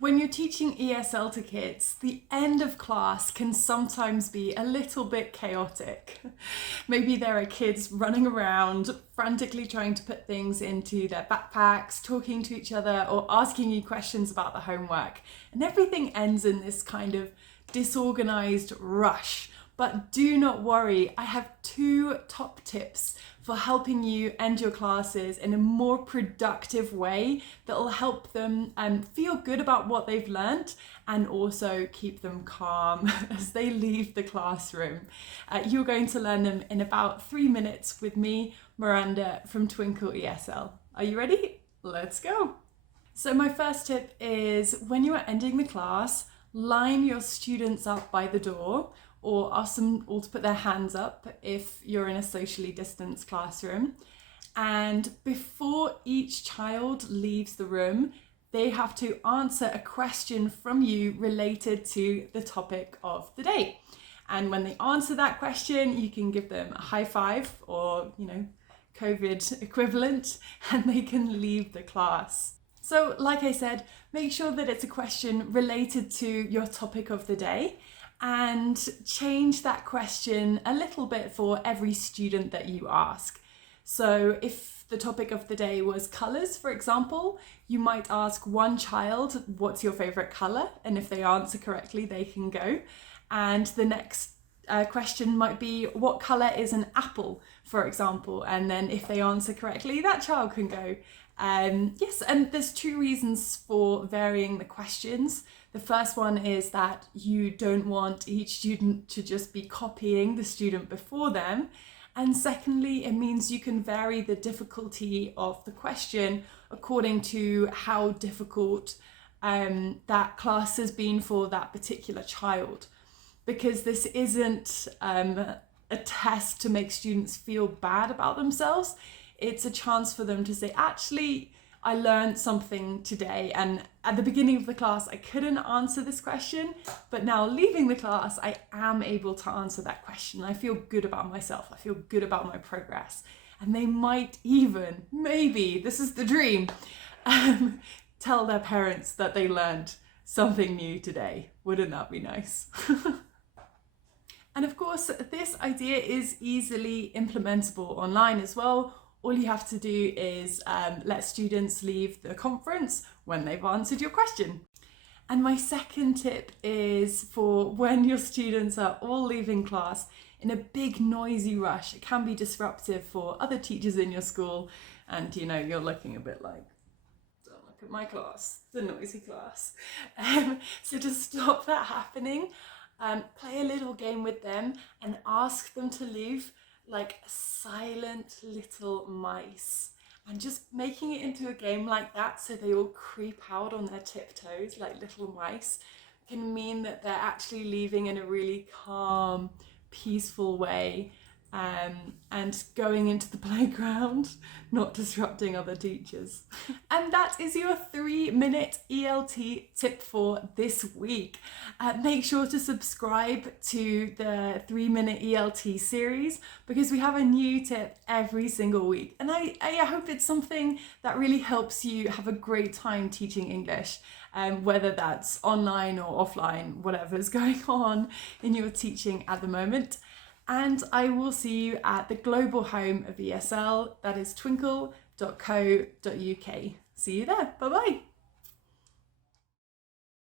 When you're teaching ESL to kids, the end of class can sometimes be a little bit chaotic. Maybe there are kids running around, frantically trying to put things into their backpacks, talking to each other, or asking you questions about the homework. And everything ends in this kind of disorganized rush. But do not worry, I have 2 top tips for helping you end your classes in a more productive way that will help them feel good about what they've learnt and also keep them calm as they leave the classroom. You're going to learn them in about 3 minutes with me, Miranda from Twinkle ESL. Are you ready? Let's go. So my first tip is when you are ending the class, line your students up by the door, or ask them all to put their hands up if you're in a socially distanced classroom. And before each child leaves the room, they have to answer a question from you related to the topic of the day. And when they answer that question, you can give them a high five or, COVID equivalent, and they can leave the class. So like I said, make sure that it's a question related to your topic of the day, and change that question a little bit for every student that you ask. So if the topic of the day was colours, for example, you might ask one child, what's your favourite colour? And if they answer correctly, they can go. And the next question might be, what colour is an apple, for example? And then if they answer correctly, that child can go. Yes, and there's 2 reasons for varying the questions. The first one is that you don't want each student to just be copying the student before them. And secondly, it means you can vary the difficulty of the question according to how difficult that class has been for that particular child. Because this isn't a test to make students feel bad about themselves. It's a chance for them to say, actually, I learned something today, and at the beginning of the class I couldn't answer this question, but now leaving the class I am able to answer that question. I feel good about myself, I feel good about my progress, and they might even, maybe, this is the dream, tell their parents that they learned something new today. Wouldn't that be nice? And of course, this idea is easily implementable online as well. All you have to do is let students leave the conference when they've answered your question. And my second tip is for when your students are all leaving class in a big noisy rush. It can be disruptive for other teachers in your school, and you're looking a bit like, don't look at my class, it's a noisy class. So to stop that happening, play a little game with them and ask them to leave like silent little mice, and just making it into a game like that so they all creep out on their tiptoes like little mice can mean that they're actually leaving in a really calm, peaceful way, and going into the playground, not disrupting other teachers. And that is your 3-minute ELT tip for this week. Make sure to subscribe to the 3-minute ELT series, because we have a new tip every single week. And I hope it's something that really helps you have a great time teaching English, whether that's online or offline, whatever's going on in your teaching at the moment. And I will see you at the global home of ESL, that is twinkle.co.uk. See you there. Bye bye.